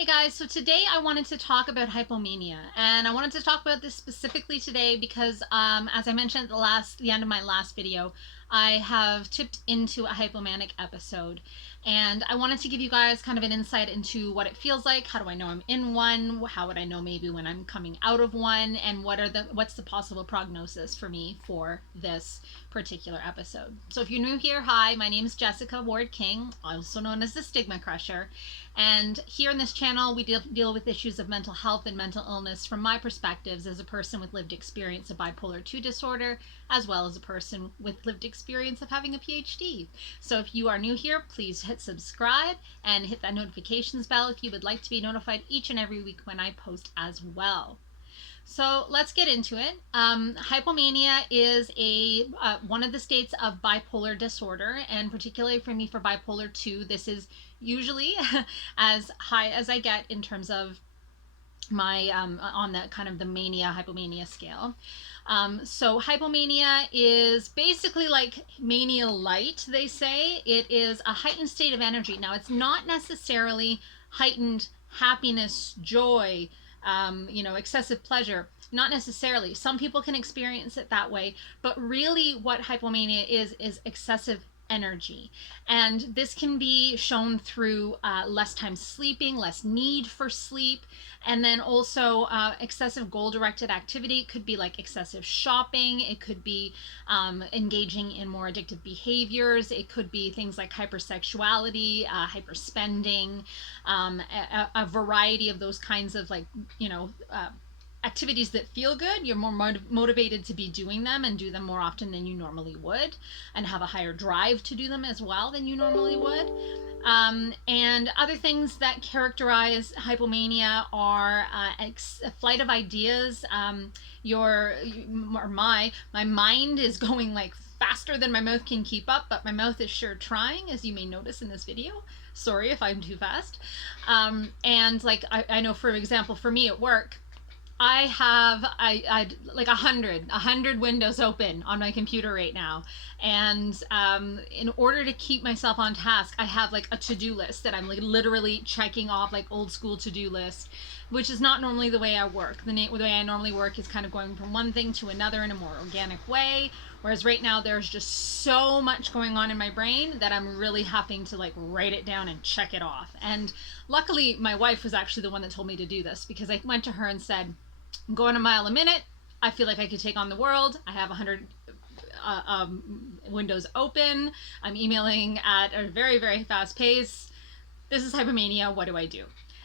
Hey guys, so today I wanted to talk about hypomania, and I wanted to talk about this specifically today because, as I mentioned at the end of my last video, I have tipped into a hypomanic episode, and I wanted to give you guys kind of an insight into what it feels like. How do I know I'm in one? How would I know maybe when I'm coming out of one? And what's the possible prognosis for me for this particular episode? So if you're new here, hi, my name is Jessica Ward King, also known as the StigmaCrusher. And here in this channel, we deal with issues of mental health and mental illness from my perspectives as a person with lived experience of bipolar 2 disorder, as well as a person with lived experience of having a PhD. So if you are new here, please hit subscribe and hit that notifications bell if you would like to be notified each and every week when I post as well. So let's get into it. Hypomania is one of the states of bipolar disorder, and particularly for me for bipolar 2, this is usually as high as I get in terms of my on the kind of the mania hypomania scale. So hypomania is basically like mania light, they say. It is a heightened state of energy. Now, it's not necessarily heightened happiness, joy, excessive pleasure. Not necessarily. Some people can experience it that way, but really what hypomania is excessive energy. And this can be shown through less time sleeping, less need for sleep, and then also excessive goal-directed activity. It could be like excessive shopping. It could be engaging in more addictive behaviors. It could be things like hypersexuality, hyperspending, a variety of those kinds of activities that feel good. You're more motivated to be doing them and do them more often than you normally would, and have a higher drive to do them as well than you normally would. And other things that characterize hypomania are a flight of ideas. My mind is going like faster than my mouth can keep up, but my mouth is sure trying, as you may notice in this video. Sorry if I'm too fast. And like I know, for example, for me at work, I have like 100 windows open on my computer right now, and in order to keep myself on task, I have like a to-do list that I'm like literally checking off, like old school to-do list, which is not normally the way I work. The way I normally work is kind of going from one thing to another in a more organic way, whereas right now there's just so much going on in my brain that I'm really having to like write it down and check it off. And luckily my wife was actually the one that told me to do this, because I went to her and said, I'm going a mile a minute. I feel like I could take on the world. I have 100 windows open. I'm emailing at a very, very fast pace. This is hypomania. What do I do?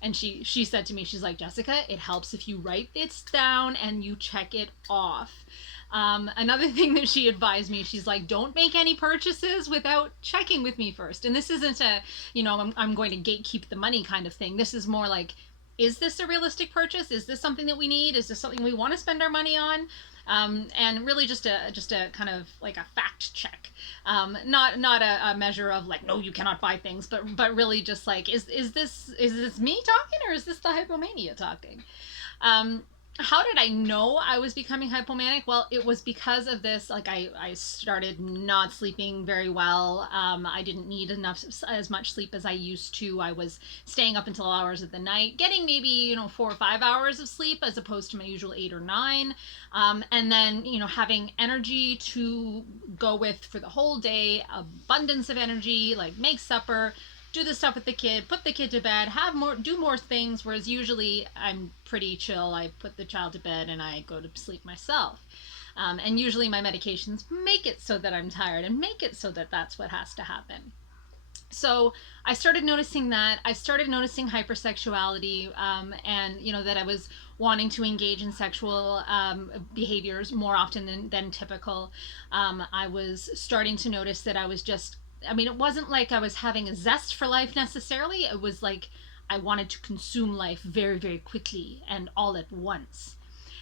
And she said to me, she's like, Jessica, it helps if you write this down and you check it off. Another thing that she advised me, she's like, don't make any purchases without checking with me first. And this isn't a, I'm going to gatekeep the money kind of thing. This is more like, is this a realistic purchase? Is this something that we need? Is this something we want to spend our money on? And really just a kind of like a fact check. Not a measure of like, no, you cannot buy things, but really just like, is this me talking, or is this the hypomania talking? How did I know I was becoming hypomanic? Well, it was because of this. Like I started not sleeping very well. I didn't need as much sleep as I used to. I was staying up until hours of the night, getting maybe 4 or 5 hours of sleep as opposed to my usual 8 or 9. And then having energy to go with for the whole day, abundance of energy, like make supper, do the stuff with the kid, put the kid to bed, do more things, whereas usually I'm pretty chill. I put the child to bed and I go to sleep myself. And usually my medications make it so that I'm tired and make it so that that's what has to happen. So I started noticing that. I started noticing hypersexuality, and that I was wanting to engage in sexual behaviors more often than typical. I was starting to notice that I was just, it wasn't like I was having a zest for life necessarily. It was like I wanted to consume life very, very quickly and all at once.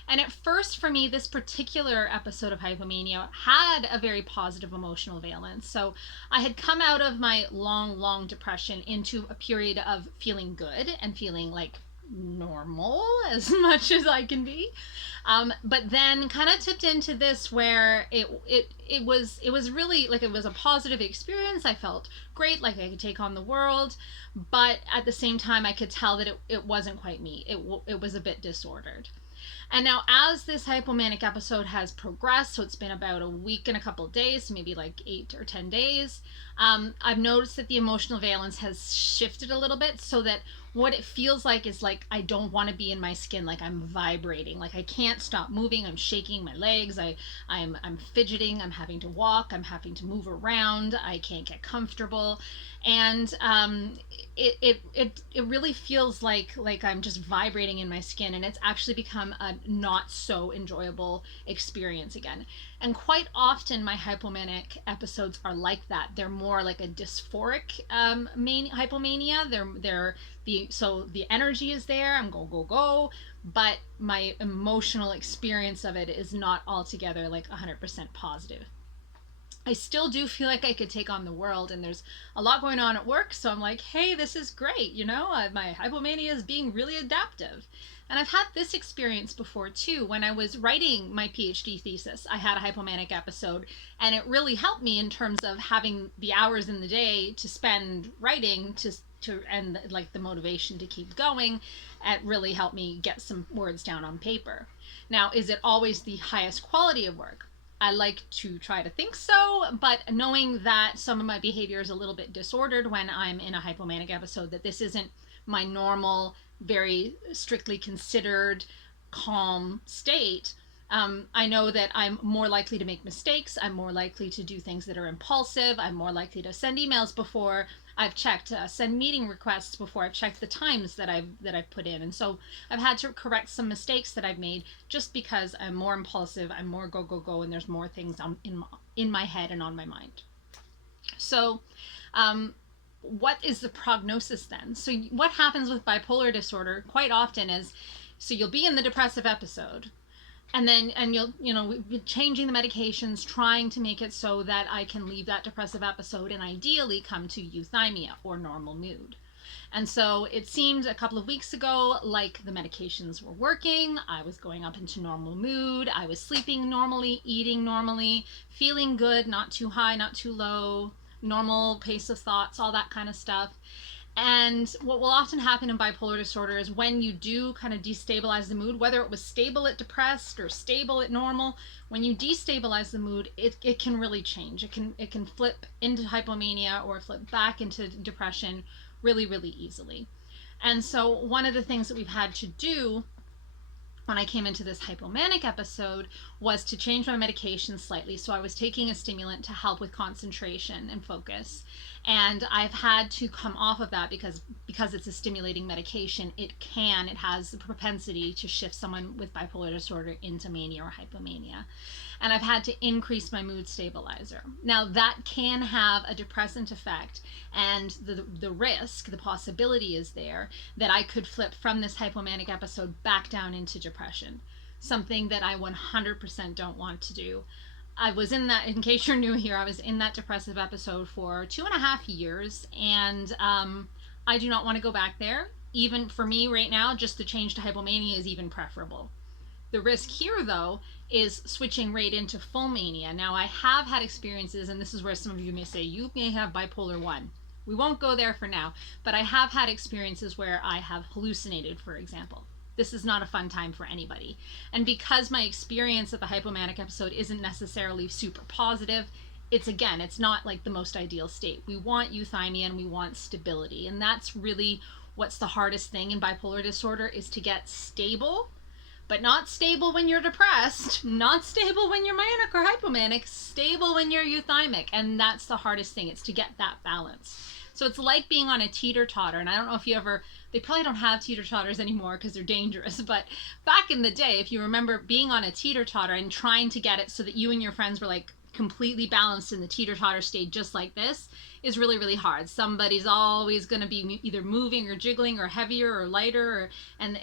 And at first, for me, this particular episode of hypomania had a very positive emotional valence. So I had come out of my long, long depression into a period of feeling good and feeling like normal as much as I can be. But then kind of tipped into this where it was really like, it was a positive experience. I felt great, like I could take on the world, but at the same time I could tell that it wasn't quite me. It was a bit disordered. And now, as this hypomanic episode has progressed, so it's been about a week and a couple of days, maybe like 8 or 10 days, I've noticed that the emotional valence has shifted a little bit, so that what it feels like is like I don't want to be in my skin, like I'm vibrating, like I can't stop moving, I'm shaking my legs, I'm fidgeting, I'm having to walk, I'm having to move around, I can't get comfortable, and it really feels like I'm just vibrating in my skin, and it's actually become a not so enjoyable experience again. And quite often my hypomanic episodes are like that. They're more like a dysphoric hypomania. So the energy is there, I'm go go go, but my emotional experience of it is not altogether like 100% positive. I still do feel like I could take on the world, and there's a lot going on at work, so I'm like, hey, this is great, my hypomania is being really adaptive. And I've had this experience before too. When I was writing my PhD thesis, I had a hypomanic episode, and it really helped me in terms of having the hours in the day to spend writing and like the motivation to keep going. It really helped me get some words down on paper. Now, is it always the highest quality of work? I like to try to think so, but knowing that some of my behavior is a little bit disordered when I'm in a hypomanic episode, that this isn't my normal, very strictly considered calm state, I know that I'm more likely to make mistakes. I'm more likely to do things that are impulsive. I'm more likely to send emails before I've checked, send meeting requests before I've checked the times that I've put in. And so I've had to correct some mistakes that I've made just because I'm more impulsive, I'm more go go go, and there's more things in my head and on my mind. So, what is the prognosis then? So what happens with bipolar disorder quite often is, so you'll be in the depressive episode, and you'll be changing the medications, trying to make it so that I can leave that depressive episode and ideally come to euthymia, or normal mood. And so it seemed a couple of weeks ago like the medications were working. I was going up into normal mood. I was sleeping normally, eating normally, feeling good, not too high, not too low, normal pace of thoughts, all that kind of stuff. And what will often happen in bipolar disorder is when you do kind of destabilize the mood, whether it was stable at depressed or stable at normal, when you destabilize the mood, it can really change. It can flip into hypomania or flip back into depression really, really easily. And so one of the things that we've had to do when I came into this hypomanic episode was to change my medication slightly. So I was taking a stimulant to help with concentration and focus. And I've had to come off of that because it's a stimulating medication. It has the propensity to shift someone with bipolar disorder into mania or hypomania. And I've had to increase my mood stabilizer. Now that can have a depressant effect, and the risk, the possibility is there that I could flip from this hypomanic episode back down into depression, something that I 100% don't want to do. I was in that, in case you're new here, I was in that depressive episode for 2.5 years, and I do not want to go back there. Even for me right now, just the change to hypomania is even preferable. The risk here, though, is switching right into full mania. Now, I have had experiences, and this is where some of you may say, you may have bipolar 1. We won't go there for now, but I have had experiences where I have hallucinated, for example. This is not a fun time for anybody. And because my experience of the hypomanic episode isn't necessarily super positive, it's not like the most ideal state. We want euthymia and we want stability. And that's really what's the hardest thing in bipolar disorder, is to get stable, but not stable when you're depressed, not stable when you're manic or hypomanic, stable when you're euthymic. And that's the hardest thing. It's to get that balance. So it's like being on a teeter-totter. And I don't know if they probably don't have teeter-totters anymore because they're dangerous. But back in the day, if you remember being on a teeter-totter and trying to get it so that you and your friends were like completely balanced in the teeter-totter state just like this, is really, really hard. Somebody's always going to be either moving or jiggling or heavier or lighter, and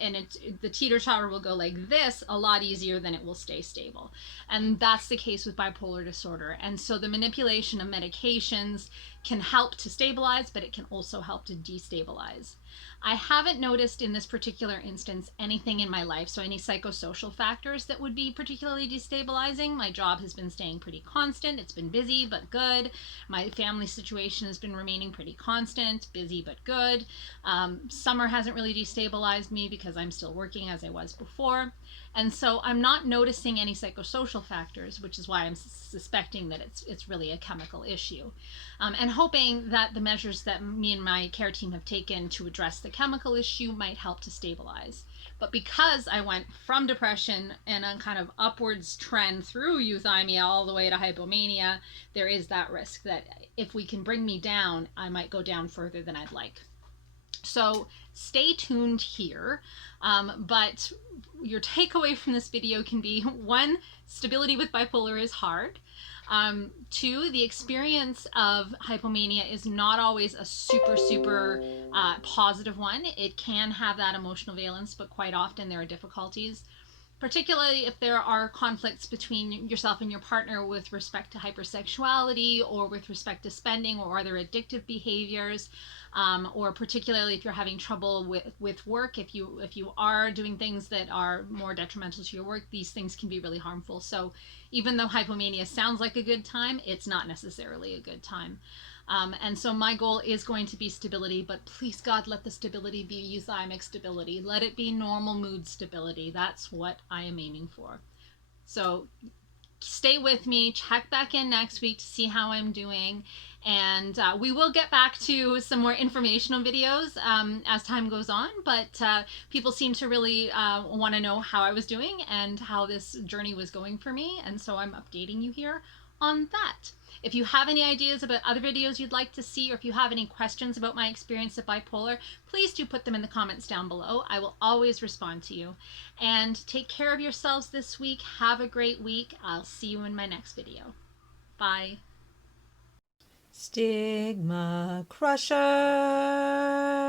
the teeter-totter will go like this a lot easier than it will stay stable. And that's the case with bipolar disorder. And so the manipulation of medications can help to stabilize, but it can also help to destabilize. I haven't noticed in this particular instance anything in my life, so any psychosocial factors that would be particularly destabilizing. My job has been staying pretty constant. It's been busy but good. My family situation has been remaining pretty constant, busy but good. Summer hasn't really destabilized me because I'm still working as I was before. And so I'm not noticing any psychosocial factors, which is why I'm suspecting that it's really a chemical issue. And hoping that the measures that me and my care team have taken to address the chemical issue might help to stabilize. But because I went from depression and a kind of upwards trend through euthymia all the way to hypomania, there is that risk that if we can bring me down, I might go down further than I'd like. So stay tuned here. But your takeaway from this video can be: one, stability with bipolar is hard. Two, the experience of hypomania is not always a super positive one. It can have that emotional valence, but quite often there are difficulties, particularly if there are conflicts between yourself and your partner with respect to hypersexuality or with respect to spending or other addictive behaviors, or particularly if you're having trouble with work. If you are doing things that are more detrimental to your work, these things can be really harmful. So even though hypomania sounds like a good time, it's not necessarily a good time. And so my goal is going to be stability, but please God, let the stability be euthymic stability. Let it be normal mood stability. That's what I am aiming for. So stay with me, check back in next week to see how I'm doing. And we will get back to some more informational videos as time goes on, but people seem to really want to know how I was doing and how this journey was going for me. And so I'm updating you here on that. If you have any ideas about other videos you'd like to see, or if you have any questions about my experience of bipolar, please do put them in the comments down below. I will always respond to you. And take care of yourselves this week. Have a great week. I'll see you in my next video. Bye. 'Stigma Crusher.